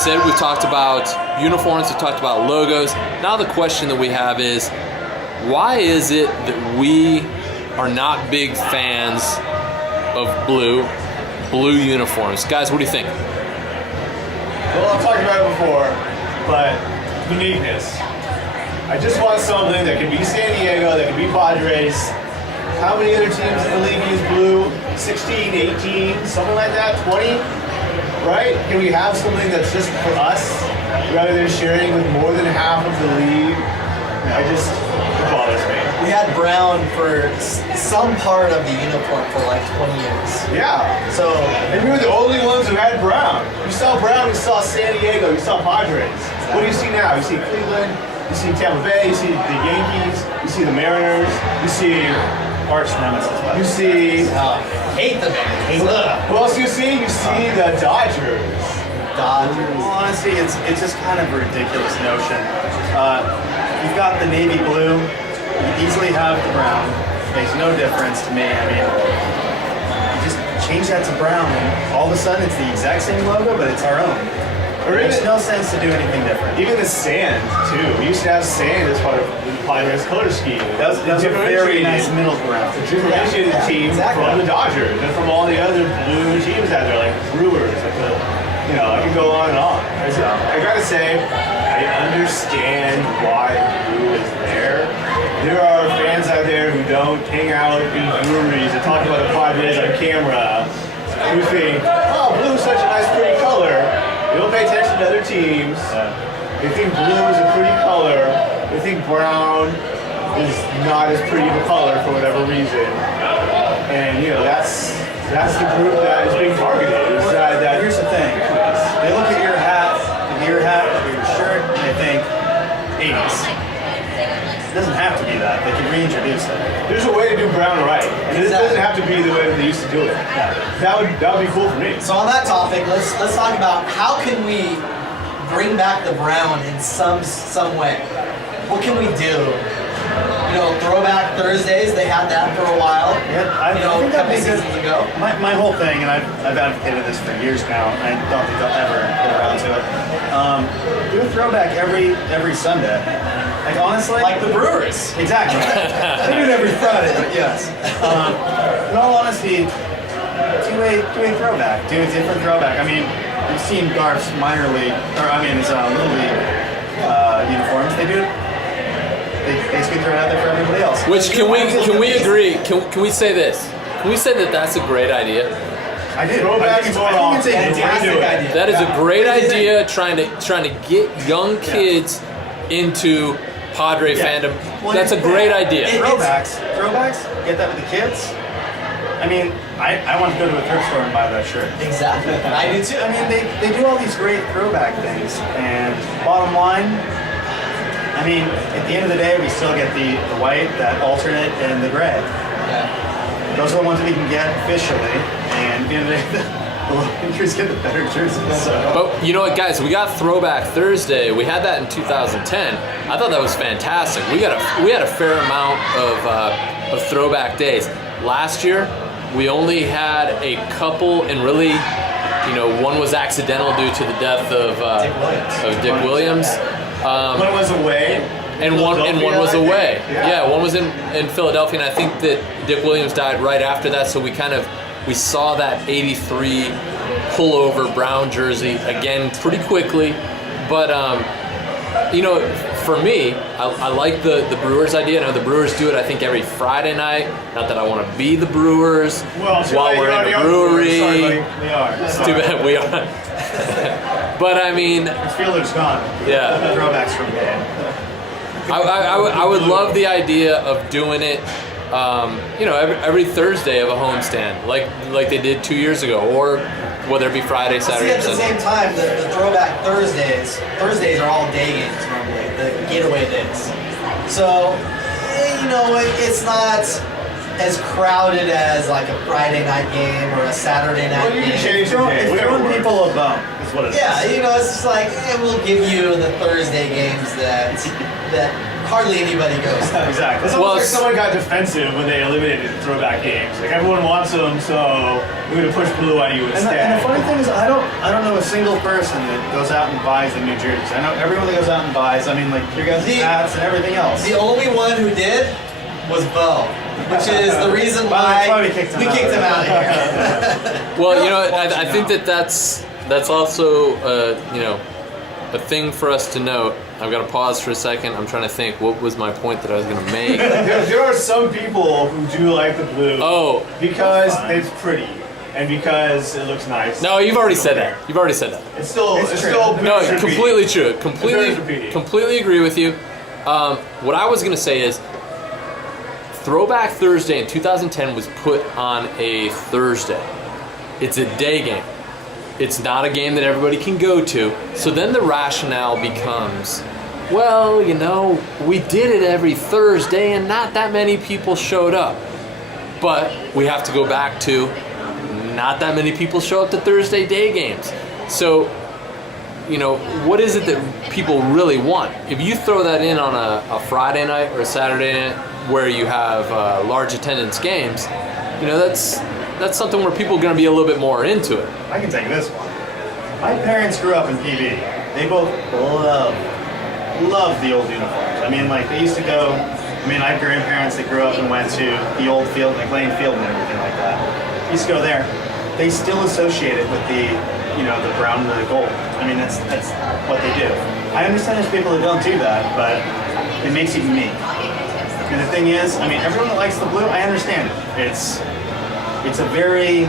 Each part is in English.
said, we've talked about uniforms, we've talked about logos. Now the question that we have is, why is it that we are not big fans of blue uniforms? Guys, what do you think? Well, I've talked about it before, but uniqueness. I just want something that can be San Diego, that can be Padres. How many other teams in the league use blue? 16, 18, something like that, 20? Right? Can we have something that's just for us rather than sharing with more than half of the league? It bothers me. We had brown for some part of the uniform for like 20 years. Yeah. So, and we were the only ones who had brown. You saw brown, you saw San Diego, you saw Padres. What do you see now? You see Cleveland, you see Tampa Bay, you see the Yankees, you see the Mariners, you see arch nemesis. You see hate them. Who else do you see? You see the Dodgers. Well, honestly, it's just kind of a ridiculous notion. You've got the navy blue. You easily have the brown. Makes no difference to me. I mean, you just change that to brown, and all of a sudden it's the exact same logo, but it's our own. It makes no sense to do anything different. Even the sand, too. We used to have sand as part of the Padres color scheme. That was a very nice middle ground. It differentiated the team from the Dodgers and from all the other blue teams out there, like Brewers. I can go on and on. I gotta say, I understand why blue is there. There are fans out there who don't hang out in breweries and talk about the Padres on camera who think, oh, blue is such a nice, pretty color. They don't pay attention to other teams. They think blue is a pretty color. They think brown is not as pretty of a color for whatever reason. And that's the group that is being targeted. Here's the thing. They look at your hat, your shirt, and they think 80s. It doesn't have to be that. They can reintroduce it. There's a way to do brown right. And it doesn't have to be the way that they used to do it. Yeah. That would be cool for me. So on that topic, let's talk about how can we bring back the brown in some way. What can we do? Throwback Thursdays, they had that for a while. Yeah, I think a couple that'd be seasons ago. My whole thing, and I've advocated this for years now, and I don't think they'll ever get around to it. Do a throwback every Sunday. Like honestly, like the Brewers. Exactly. They do it every Friday, but yes. In all honesty, do a throwback. Do a different throwback. I mean, we've seen Garf's minor league, his little league uniforms. They do it. They basically throw it out there for everybody else. Which can we agree? Can we say this? Can we say that that's a great idea? I did. Throwback is going on. Fantastic idea. That is a great idea. Trying to get young kids into Padre fandom. Well, that's a great idea. Throwbacks. Get that with the kids. I mean, I want to go to a thrift store and buy that shirt. Exactly. I do too. I mean, they do all these great throwback things, and bottom line, I mean, at the end of the day, we still get the white, that alternate, and the gray. Yeah. Those are the ones that we can get officially, and at the end of the day, the Lakers get the better jerseys. So. But you know what, guys? We got Throwback Thursday. We had that in 2010. I thought that was fantastic. We had a fair amount of throwback days. Last year, we only had a couple, and really, one was accidental due to the death of Dick Williams. One was away. And one was away. Yeah, one was in Philadelphia, and I think that Dick Williams died right after that, so we saw that 83 pullover brown jersey again pretty quickly. But for me, I like the Brewers idea. Now the Brewers do it, I think, every Friday night. Not that I want to be the Brewers while we're in a brewery. Sorry, we are. It's too bad we are. But I mean, Fielder's gone. Yeah. Throwbacks from game. I would love the idea of doing it, every Thursday of a homestand, like they did 2 years ago, or whether it be Friday, Saturday, at the same time, the throwback Thursdays are all day games normally, the getaway days. So, it's not as crowded as like a Friday night game or a Saturday night game. Change the day. It's throwing people a bone, is what it is. Yeah, it's just like, we'll give you the Thursday games that hardly anybody goes. Exactly. It's almost like someone got defensive when they eliminated throwback games. Like everyone wants them, so we're gonna push blue on you instead. And the funny thing is, I don't know a single person that goes out and buys the New Jerseys. I know everyone that goes out and buys. I mean, like your guys' hats and everything else. The only one who did was Bo, which is the reason why we kicked him out of here. Well, you know, I think that's also a thing for us to note. I've got to pause for a second. I'm trying to think what was my point that I was going to make. there are some people who do like the blue. Oh, because it's pretty and because it looks nice. no, you've already said that. You've already said that. It's still No, completely true. Completely agree with you. What I was going to say is Throwback Thursday in 2010 was put on a Thursday. It's a day game. It's not a game that everybody can go to. So then the rationale becomes, well, you know, we did it every Thursday and not that many people showed up. But we have to go back to not that many people show up to Thursday day games. So, you know, what is it that people really want? If you throw that in on a Friday night or a Saturday night where you have large attendance games, you know, that's something where people are going to be a little bit more into it. I can take this one. My parents grew up in PB. They both love the old uniforms. I mean, like, they used to go, I mean, I have grandparents that grew up and went to the old field, like Lane Field and everything like that. They used to go there. They still associate it with the, you know, the brown and the gold. I mean, that's what they do. I understand there's people that don't do that, but it makes it unique. And the thing is, I mean, everyone that likes the blue, I understand it. It's a very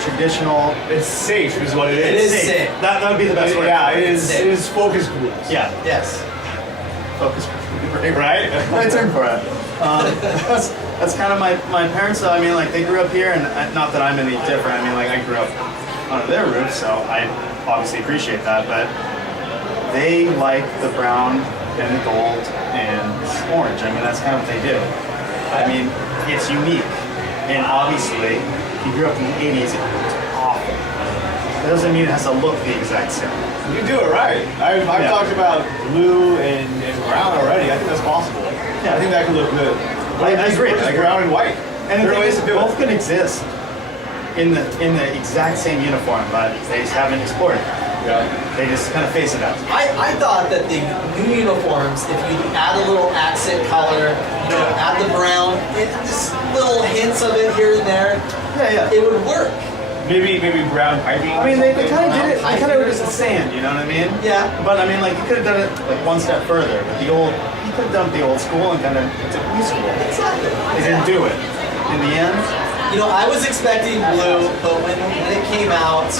traditional. It's safe, is what it is. It is safe. That would be the best word. Yeah, it is focus groups. Yeah. Yes. Focus group. Right? My turn for it. That's kind of my parents. So I mean, like they grew up here, and not that I'm any different. I mean, like I grew up under their roof, so I obviously appreciate that. But they like the brown and the gold and orange. I mean, that's kind of what they do. I mean, it's unique, and obviously. If you grew up in the 80s, it was awful. That doesn't mean it has to look the exact same. You do it right. I've talked about blue and brown already. I think that's possible. Yeah. I think that could look good. I agree. Like brown and white. And the there are thing ways is, to do both it. can exist in the exact same uniform, but they just haven't explored it. Yeah. They just kind of face it out. I thought that the new uniforms, if you add a little accent color, you know, add the brown, just little hints of it here and there, Yeah. it would work. Maybe brown piping. I mean, they kind of Brown did it. They piping kind of or did it with sand. You know what I mean? Yeah. But I mean, like you could have done it like one step further. But you could have done the old school and kind of took new school. Exactly. They didn't do it. In the end, You know, I was expecting blue, but when it came out,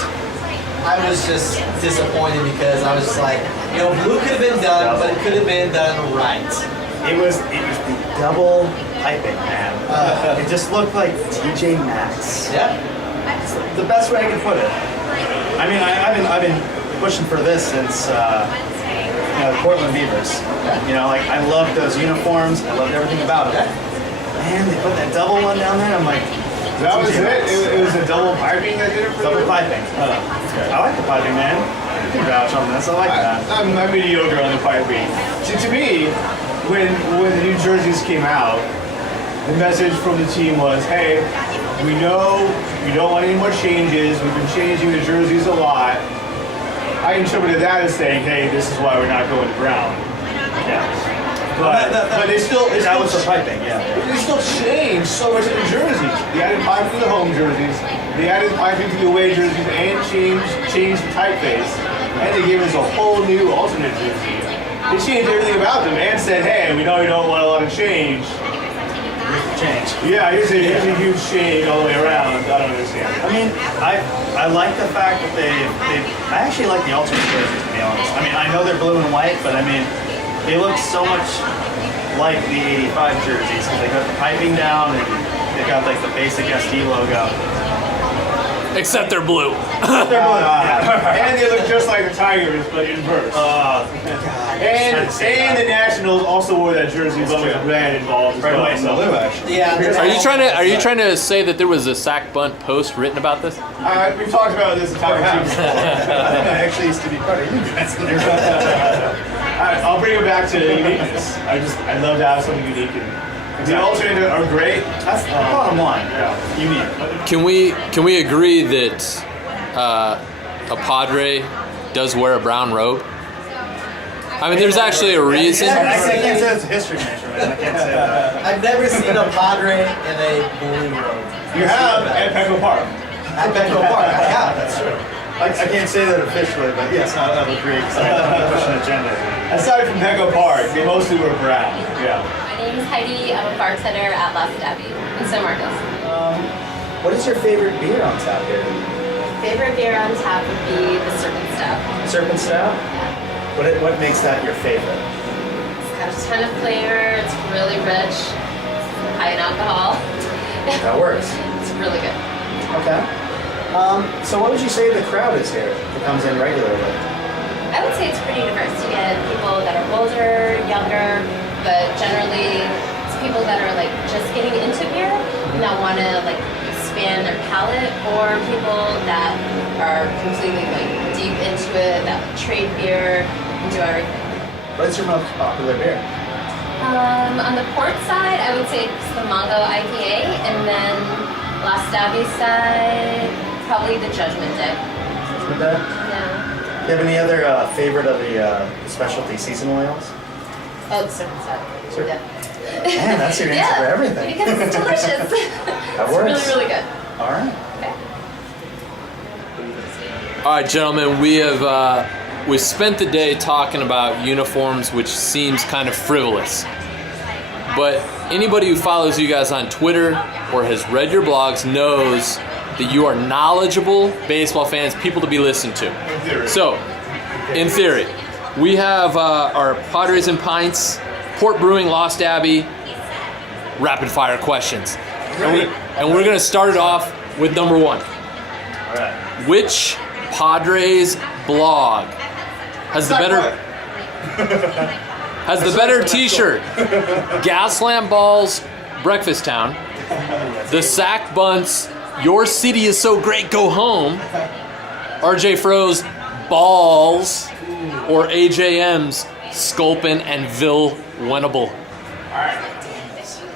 I was just disappointed because I was just like, you know, blue could have been done, but it could have been done right. it was the double piping, man. It just looked like TJ Maxx. Yeah. It's the best way I could put it. I mean, I've been pushing for this since Portland Beavers. You know, like I loved those uniforms. I loved everything about it. Man, they put that double one down there. I'm like, That was TJ it? Maxx. It was a double piping that did it for Double you? piping. I like the piping, man. You can vouch on this. I like that. I'm mediocre on the piping. To me, when the New Jerseys came out, the message from the team was, hey, we know we don't want any more changes. We've been changing the jerseys a lot. I interpreted that as saying, hey, this is why we're not going to brown. Yeah. But they still That was the piping, yeah. They still changed so much of the jerseys. They added piping to the home jerseys. They added piping to the away jerseys and changed the typeface. And they gave us a whole new alternate jersey. They changed everything about them and said, hey, we know you don't want a lot of change. Change. Yeah, here's a huge change all the way around. I don't understand. I mean, I like the fact that I actually like the alternate jerseys, to be honest. I mean, I know they're blue and white, but I mean, they look so much like the 85 jerseys because they got the piping down and they got like the basic SD logo. Except they're blue. And they look just like the Tigers, but in verse. And the Nationals also wore that jersey, but with red involved as well. So. Blue, actually. Yeah. Are you trying to say that there was a sack bunt post written about this? We've talked about this a time or two before. I actually used to be part of you guys. I'll bring it back to uniqueness. I love to have something unique. The alternate are great. That's the bottom line. Yeah. Unique. Can we agree that a Padre does wear a brown robe? I mean, there's actually a reason. I can't say it's a history major, man. I can't say that. I've never seen a Padre in a blue robe. You have at Petco Park. At Petco Park, I have, that's true. I can't say that officially, but yes, I would agree because I push an agenda. Aside from Petco Park, they mostly were brown. Yeah. My name is Heidi. I'm a bartender at Abbey in San Marcos. What is your favorite beer on tap here? Favorite beer on tap would be the Serpent Stout. Serpent Stout? Yeah. What makes that your favorite? It's got a ton of flavor. It's really rich. High in alcohol. That works. It's really good. Okay. So what would you say the crowd is here that comes in regularly? I would say it's pretty diverse. You get people that are older, younger, but generally it's people that are like just getting into beer and that want to like expand their palate, or people that are completely like deep into it, that trade beer and do everything. What's your most popular beer? On the port side, I would say it's the Mango IPA, and then Last Abbey side, probably the Judgment Day. Judgment Day? Yeah. Do you have any other favorite of the specialty seasonal ales? Oh, the Serpent Stout. Sure. Yeah. Man, that's your answer for everything. Because it's delicious. That It's works. really, really good. All right. Okay. All right, gentlemen, we spent the day talking about uniforms, which seems kind of frivolous. But anybody who follows you guys on Twitter or has read your blogs knows that you are knowledgeable baseball fans, people to be listened to. So, in theory, we have our Padres and Pints, Port Brewing, Lost Abbey, rapid fire questions. And we're going to start it off with number one. All right. Which Padres blog has the better t-shirt? Gaslamp Balls, Breakfast Town, The Sack Bunts, Your City is So Great, Go Home, RJ Fro's Balls, or AJM's Sculpin and Vil Winnable? Alright.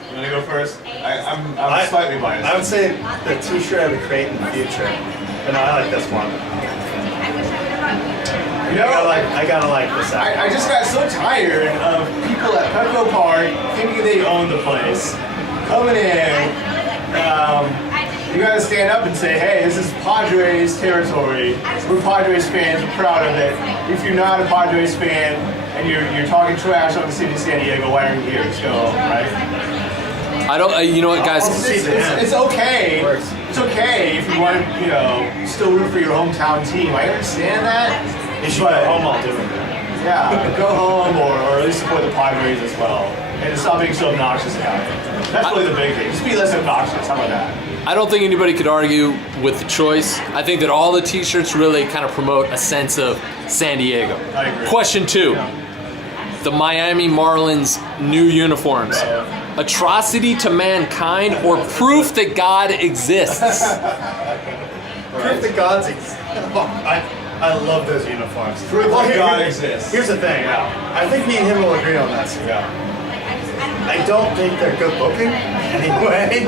You want to go first? I'm slightly biased. I would say the t-shirt I would create in the future. But no, I like this one. You know, I gotta like this. I just got so tired of people at Petco Park thinking they own the place. Coming in, you gotta stand up and say, hey, this is Padres territory. We're Padres fans, we're proud of it. If you're not a Padres fan and you're talking trash on the city of San Diego, why are you here? Just go home, right? I don't, you know what, guys? It's okay. It's okay if you want to, still root for your hometown team. I understand that. You should go home while doing it. Yeah, go home or at least support the Padres as well. And stop being so obnoxious about it. That's really the big thing. Just be less obnoxious. How about that? I don't think anybody could argue with the choice. I think that all the t-shirts really kind of promote a sense of San Diego. I agree. Question 2. The Miami Marlins new uniforms. Atrocity to mankind or proof that God exists? Proof that God's exists. I love those uniforms. Proof that God exists. Here's the thing. I think me and him will agree on this. Yeah. I don't think they're good looking anyway.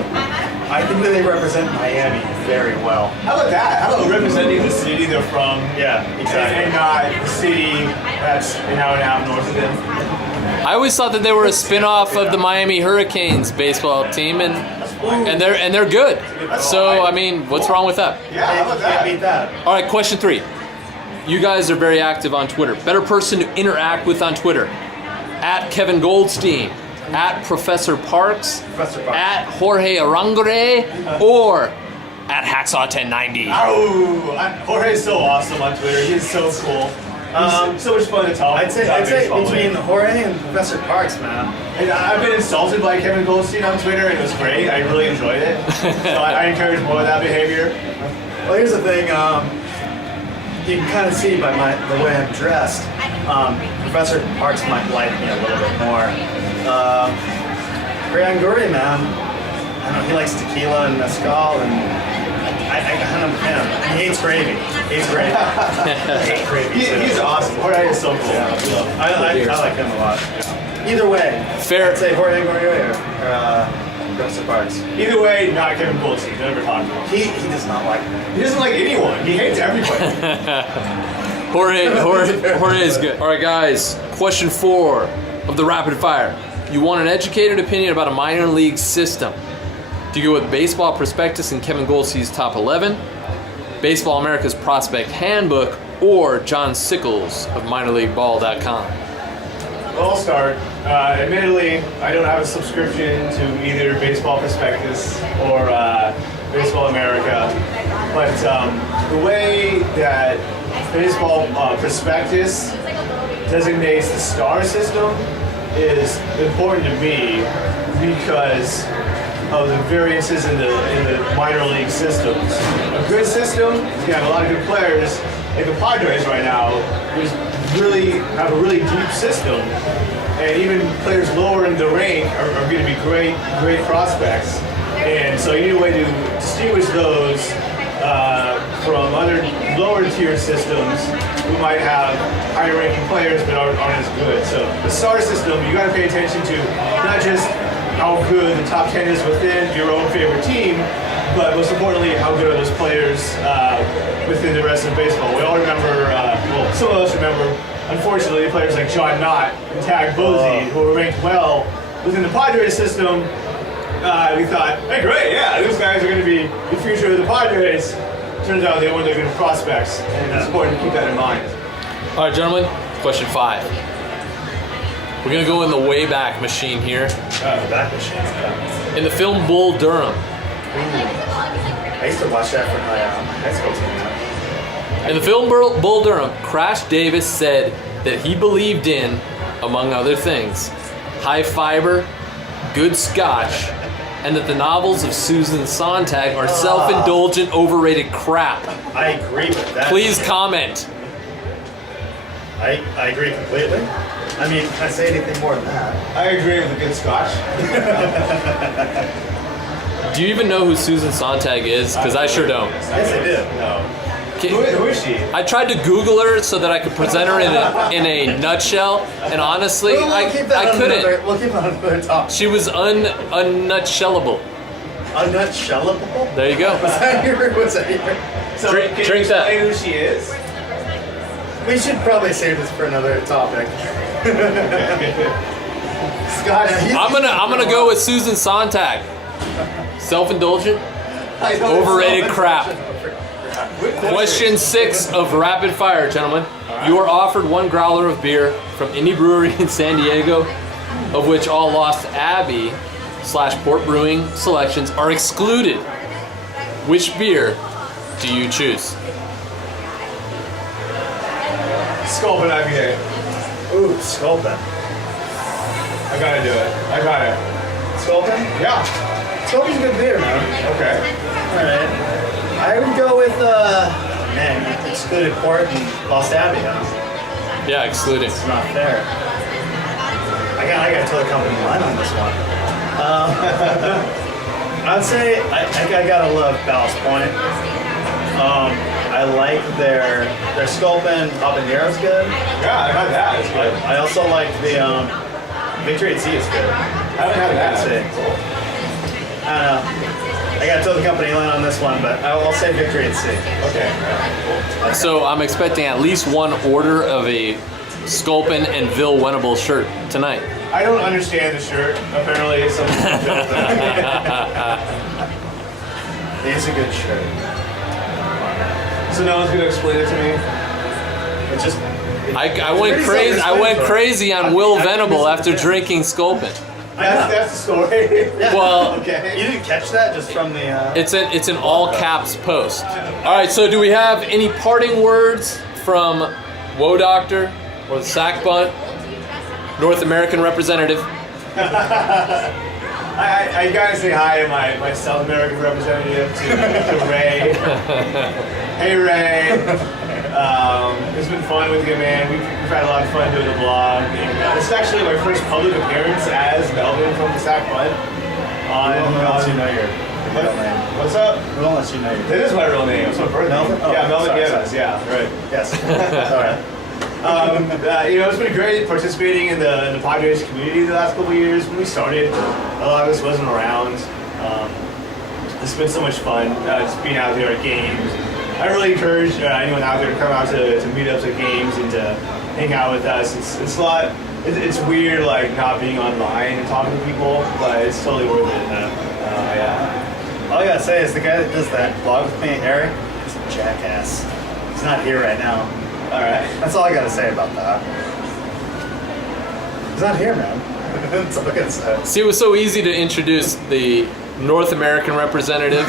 I think that they represent Miami very well. How about that? How about representing the city they're from? Yeah, exactly. And not the city that's an hour and a half north of them. I always thought that they were a spin-off of the Miami Hurricanes baseball team, and they're good. So I mean, what's wrong with that? Yeah, how about that? Can't beat that. All right, question 3. You guys are very active on Twitter. Better person to interact with on Twitter? At Kevin Goldstein, at Professor Parks, at Jorge Arangure, or at Hacksaw1090. Oh, Jorge's so awesome on Twitter. He's so cool. He's so much fun to talk. I'd say between Jorge and Professor Parks, man. And I've been insulted by Kevin Goldstein on Twitter, and it was great. I really enjoyed it. So I encourage more of that behavior. Well, here's the thing. You can kind of see by the way I'm dressed. Professor Parks might like me a little bit more. Brian Gordy, man. I know he likes tequila and mezcal, and I kind of him. He hates gravy. I hate gravy. He's awesome. Jorge is so cool. Yeah. I like him a lot. Either way, Fair. I'd say Jorge Gordy or Professor Parks. Either way, not Kevin Goldstein. Never talked to him. He does not like me. He doesn't like anyone. He hates everybody. Jorge is good. All right, guys. Question 4 of the rapid fire. You want an educated opinion about a minor league system. Do you go with Baseball Prospectus and Kevin Goldstein's Top 11, Baseball America's Prospect Handbook, or John Sickles of MinorLeagueBall.com? Well, I'll start. Admittedly, I don't have a subscription to either Baseball Prospectus or Baseball America, but the way that Baseball Prospectus designates the star system is important to me because of the variances in the minor league systems. A good system, you have a lot of good players. Like the Padres right now, have a really deep system, and even players lower in the rank are going to be great prospects. And so you need a way to distinguish those from other lower tier systems who might have higher ranking players but aren't as good. So the star system, you got to pay attention to not just how good the top 10 is within your own favorite team, but most importantly, how good are those players within the rest of baseball. We all remember, well, some of us remember, unfortunately, players like John Knott and Tag Bosey, who were ranked well within the Padres system. We thought, hey, great, yeah, those guys are going to be the future of the Padres. Turns out they weren't that good prospects, and it's important to keep that in mind. All right, gentlemen, question 5. We're going to go in the Wayback Machine here. Back machine. Yeah. In the film Bull Durham, I used to watch that for my high school team. in the film Bull Durham, Crash Davis said that he believed in, among other things, high fiber, good scotch, and that the novels of Susan Sontag are self-indulgent, overrated crap. I agree with that. Please comment. I agree completely. I mean, can I say anything more than that? I agree with a good scotch. Do you even know who Susan Sontag is? Because I sure don't. Yes, I do. No. Who is she? I tried to Google her so that I could present her in a nutshell, and honestly, I couldn't. We'll keep that on another topic. She was unnutshellable. Unnutshellable? There you go. Was that your? So Drink can you that. explain who she is? We should probably save this for another topic. Scott, I'm gonna go with Susan Sontag. Self-indulgent, overrated crap. Question 6 of rapid fire, gentlemen. You are offered 1 growler of beer from any brewery in San Diego, of which all Lost Abbey / Port Brewing selections are excluded. Which beer do you choose? Sculpin IPA. Ooh, Sculpin. I gotta do it. I got it. Sculpin? Yeah. Sculpin's a good beer, man. Okay. Alright. I would go with, man, excluded Port and Lost Abbey, huh? Yeah, excluded. It's not fair. I got to tell the company line on this one. I'd say I gotta love Ballast Point. I like their Sculpin Habanero's good. Yeah, I got that. It's good. I also like the Victory at Sea is good. I haven't had that. I don't know. I gotta tell the company line on this one, but I'll say Victory at Sea. Okay. So I'm expecting at least 1 order of a Sculpin and Vil Wenable shirt tonight. I don't understand the shirt. Apparently, it's something. It's a good shirt. So no one's gonna explain it to me. It's just. I went crazy. I went crazy on Will Venable after drinking Sculpin. That's the story. Well, Okay. You didn't catch that just from the. it's an all caps post. All right. So do we have any parting words from Woe Doctor or the Sack Bunt North American representative? I gotta say hi to my South American representative, to Ray. Hey Ray. It's been fun with you, man. We've had a lot of fun doing the blog. And, this is actually my first public appearance as Melvin from the Sac Bunt. Who won't let you know your real name? What's up? Who won't let you know your That is my real name. It's my birth name. Melvin? Oh, Yeah, Melvin sorry, Gibbons. sorry. Yeah, right. Yes. Sorry. It's been great participating in the Padres community the last couple of years. When we started, a lot of us wasn't around. It's been so much fun just being out there at games. I really encourage anyone out there to come out to meetups at games and to hang out with us. It's a lot. It's weird like not being online and talking to people, but it's totally worth it. Yeah. All I gotta say is the guy that does that blog with me, Eric, is a jackass. He's not here right now. All right. That's all I gotta say about that. He's not here, man. That's all I gotta say. See, it was so easy to introduce the North American representative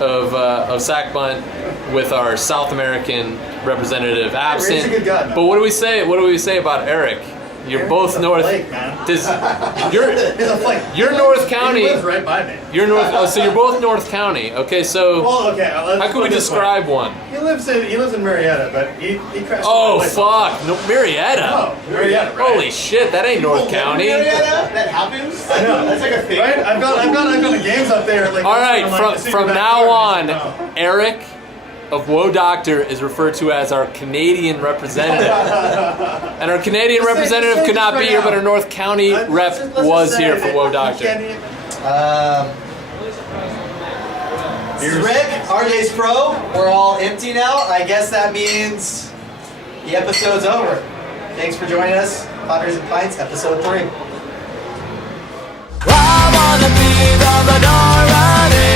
of Sac Bunt with our South American representative absent. Eric's a good guy, man. But what do we say? What do we say about Eric? You're Eric's both a North. flake, man. He's He's a flake. you're North County. He lives right by me. You're North. Oh, so you're both North County. Okay, so Well, okay. Let's how can put we it this way. describe one? He lives in Marietta, but he crashed. Oh my license. fuck, no, Marietta. Oh, Marietta, right? Holy shit, that ain't North County. Marietta? That happens? I know. That's like a thing. Right? I've gone to games up there. Like, All right, like, from to see from the now on, backyard. Oh. Eric of Woe Doctor is referred to as our Canadian representative. And our Canadian Let's say- representative let's say could not this be right here, now. but our North County Let's rep just was say here for that Woe he Doctor. can't even- This is Rick, RJ's Pro. We're all empty now. I guess that means the episode's over. Thanks for joining us. Padres and Pints, episode 3. I wanna be the door running.